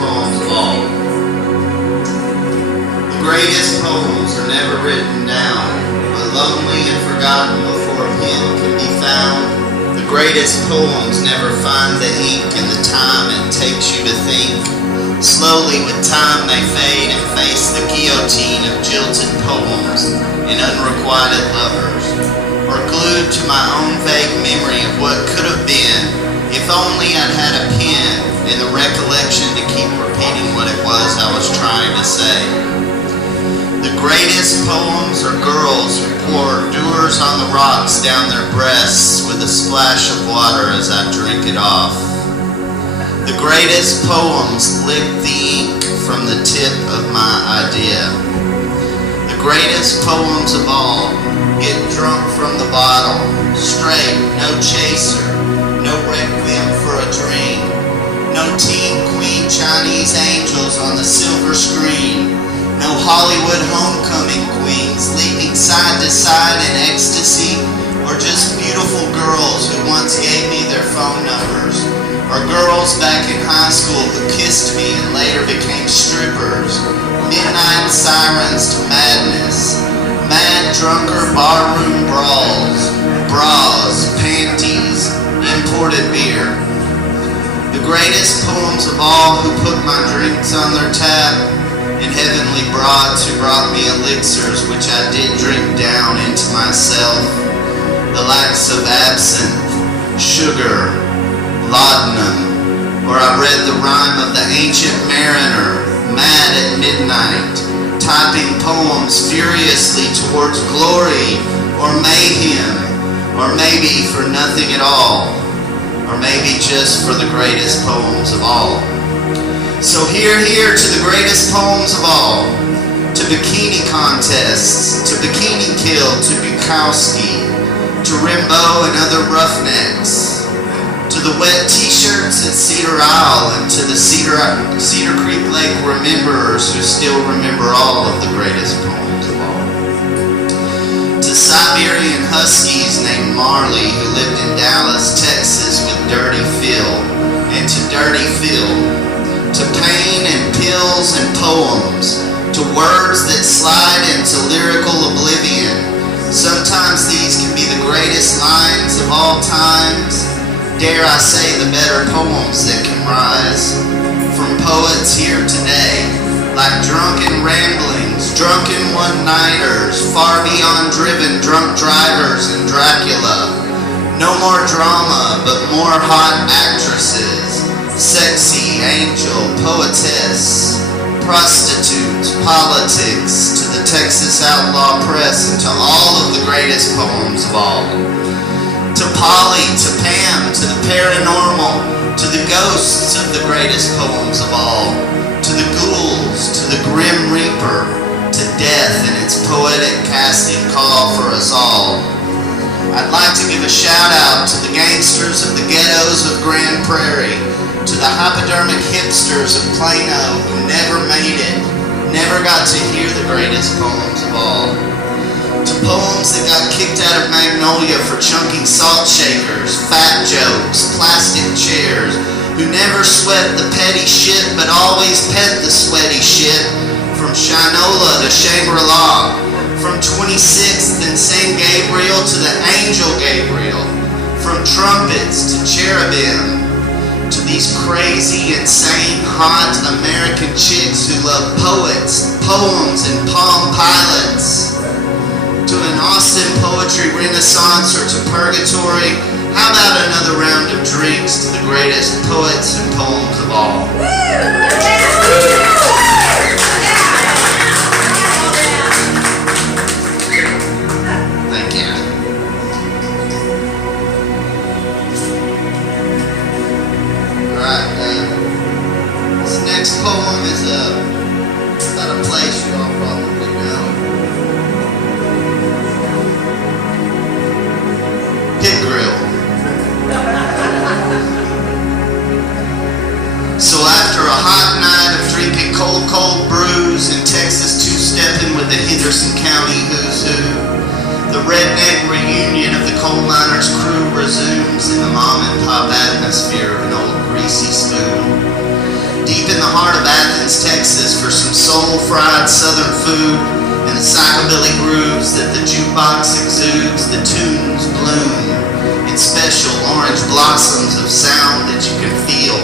poems of all. The greatest poems are never written down, but lonely and forgotten before a pen can be found. The greatest poems never find the ink in the time it takes you to think. Slowly with time they fade and face the guillotine of jilted poems and unrequited lovers, or glued to my own vague memory of what could have been if only I'd had a pen and the recollection to keep repeating what it was I was trying to say. The greatest poems are girls who pour dewars on the rocks down their breasts with a splash of water as I drink it off. The greatest poems lick the ink from the tip of my idea. The greatest poems of all get drunk from the bottle, straight, no chaser, no requiem for a dream, no teen queen Chinese angels on the silver screen, no Hollywood homecoming queens leaping side to side in ecstasy, or just beautiful girls who once gave me their phone numbers, or girls back in high school who kissed me and later became strippers, midnight sirens to madness, mad drunker barroom brawls, bras, panties, imported beer. The greatest poems of all who put my drinks on their tap, and heavenly broads who brought me elixirs which I did drink down into myself, the likes of absinthe, sugar, laudanum, or I read the rhyme of the ancient mariner, mad at midnight, typing poems furiously towards glory or mayhem, or maybe for nothing at all, or maybe just for the greatest poems of all. So here to the greatest poems of all, to bikini contests, to Bikini Kill, to Bukowski, to Rimbaud and other roughnecks, to the wet t-shirts at Cedar Isle, and to the Cedar Creek Lake rememberers who still remember all of the greatest poems of all. To Siberian huskies named Marley who lived in Dallas, Texas with Dirty Phil, and to Dirty Phil, to pain and pills and poems, to words that slide into lyrical oblivion. Sometimes these can be the greatest lines of all times, dare I say the better poems that can rise from poets here today, like drunken ramblings, drunken one-nighters, far beyond driven drunk drivers and Dracula. No more drama, but more hot actresses, sexy, angel, poetess, prostitutes, politics, to the Texas Outlaw Press, and to all of the greatest poems of all. To Polly, to Pam, to the paranormal, to the ghosts of the greatest poems of all, to the ghouls, to the grim reaper, to death and its poetic casting call for us all. I'd like to give a shout out to the gangsters of the ghettos of Grand Prairie, to the hypodermic hipsters of Plano who never made it, never got to hear the greatest poems of all. To poems that got kicked out of Magnolia for chunking salt shakers, fat jokes, plastic chairs, who never sweat the petty shit but always pet the sweaty shit, from Shinola to Shangri-La, from 26th and St. Gabriel to the Angel Gabriel, from trumpets to cherubim, to these crazy, insane, hot American chicks who love poets, poems, and Palm Pilots. To an Austin poetry renaissance or to purgatory, how about another round of drinks to the greatest poets and poems of all? Thank you. Alright, this next poem is about a place you all probably know. Pit Grill. So after a hot night of drinking cold brews and Texas two-stepping with the Henderson County who's who, the redneck reunion of the coal miners' crew resumes in the mom-and-pop atmosphere of an old greasy spoon. Deep in the heart of Athens, Texas for some soul-fried southern food and the psychobilly grooves that the jukebox exudes. The tunes bloom in special orange blossoms of sound that you can feel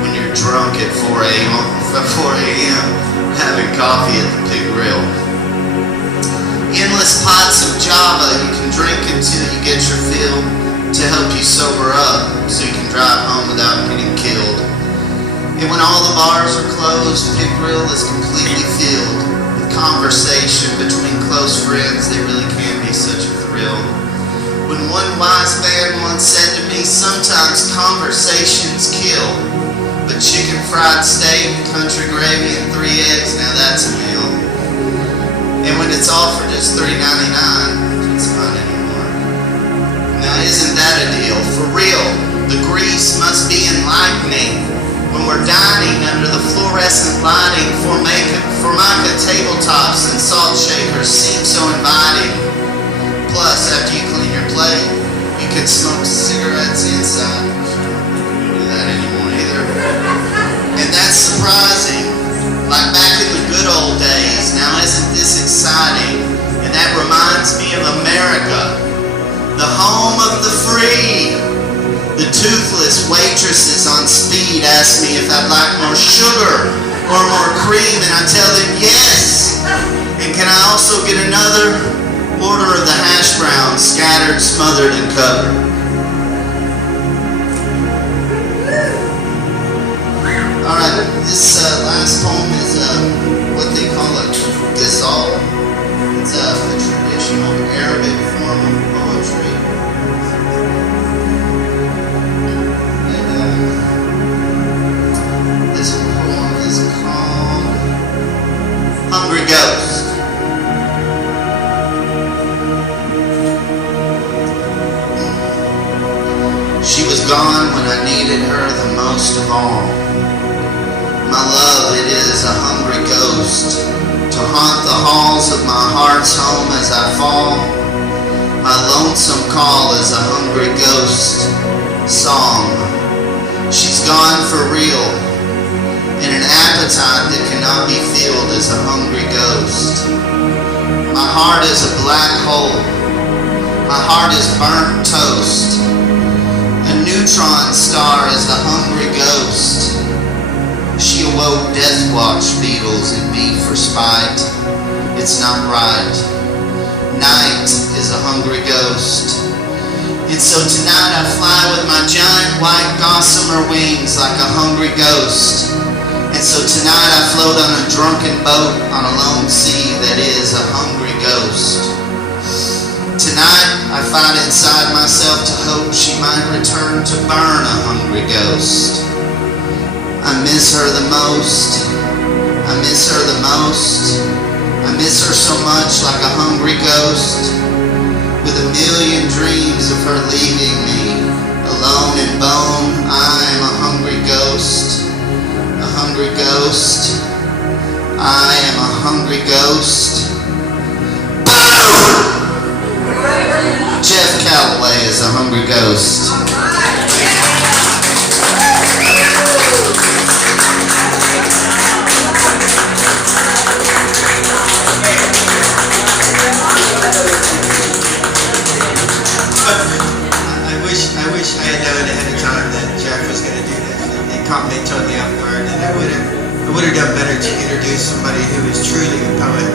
when you're drunk at 4 a.m. having coffee at the Pig Grill. Endless pots of Java you can drink until you get your fill to help you sober up so you can drive home without getting killed. And when all the bars are closed, Pig Grill is completely filled with conversation between close friends. They really can be such a thrill. When one wise man once said to me, sometimes conversations kill, but chicken fried steak, country gravy, and 3 eggs, now that's a meal. And when it's all for just $3.99, it's fun anymore. Now isn't that a deal? For real, the grease must be enlightening when we're dining under the fluorescent lighting. Formica tabletops and salt shakers seem so inviting. Plus, after you clean your plate, you can smoke cigarettes inside. We don't do that anymore either. And that's surprising. Like back in the good old days. Now isn't this exciting? And that reminds me of America, the home of the free. The toothless waitresses on speed ask me if I'd like more sugar or more cream, and I tell them yes. And can I also get another order of the hash browns, scattered, smothered, and covered? Alright, this last poem is what they call a ghazal. It's a traditional Arabic form of poetry. And this poem is called Hungry Ghost. She was gone when I needed her the most of all. My love, it is a hungry ghost to haunt the halls of my heart's home as I fall. My lonesome call is a hungry ghost song. She's gone for real, and an appetite that cannot be filled is a hungry ghost. My heart is a black hole. My heart is burnt toast. A neutron star is a hungry ghost. She awoke death watch beetles and beat for spite. It's not right. Night is a hungry ghost. And so tonight I fly with my giant white gossamer wings like a hungry ghost. And so tonight I float on a drunken boat on a lone sea that is a hungry ghost. Tonight I fight inside myself to hope she might return to burn a hungry ghost. I miss her the most. I miss her the most. I miss her so much like a hungry ghost, with a million dreams of her leaving me alone and bone. I am a hungry ghost. A hungry ghost. I am a hungry ghost. Boom! Jeff Calloway is a hungry ghost. I wish I had known ahead of time that Jeff was going to do this. It caught me totally off guard, and I would have done better to introduce somebody who is truly a poet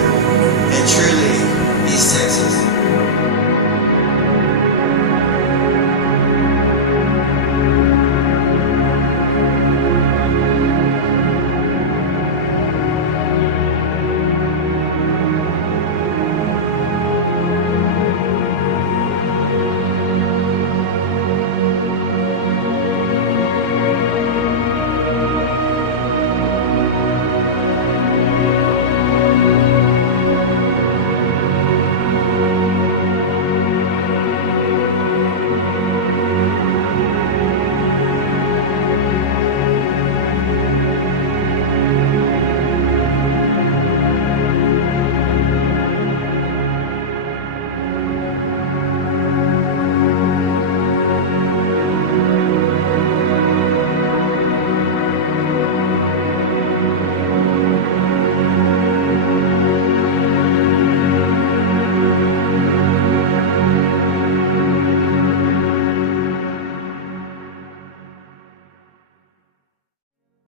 and truly East Texas.